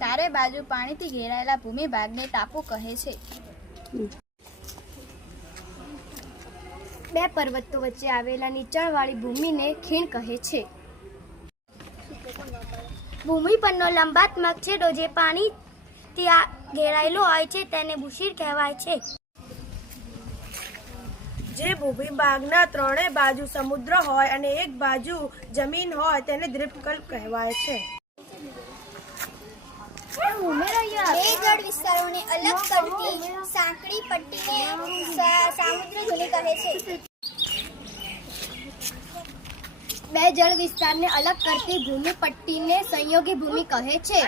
ચારે બાજુ પાણીથી ઘેરાયેલા ભૂમિભાગને ટાપુ કહે છે. બે પર્વતો વચ્ચે આવેલા નીચાણવાળી ભૂમિને ખીણ કહે છે. ભૂમિ પરનો લંબાત્મક છેડો જે પાણીથી ઘેરાયેલો હોય છે તેને ભૂશીર કહેવાય છે. જે ભૂમિભાગના ત્રણેય બાજુ સમુદ્ર હોય અને એક બાજુ જમીન હોય તેને દ્વીપકલ્પ કહેવાય છે. બે જળ વિસ્તારોને અલગ કરતી સાંકડી પટ્ટીને સામુદ્ર ધુની કહે છે. બે જળ વિસ્તારને અલગ કરતી ભૂમિ પટ્ટીને સંયોગી ભૂમિ કહે છે.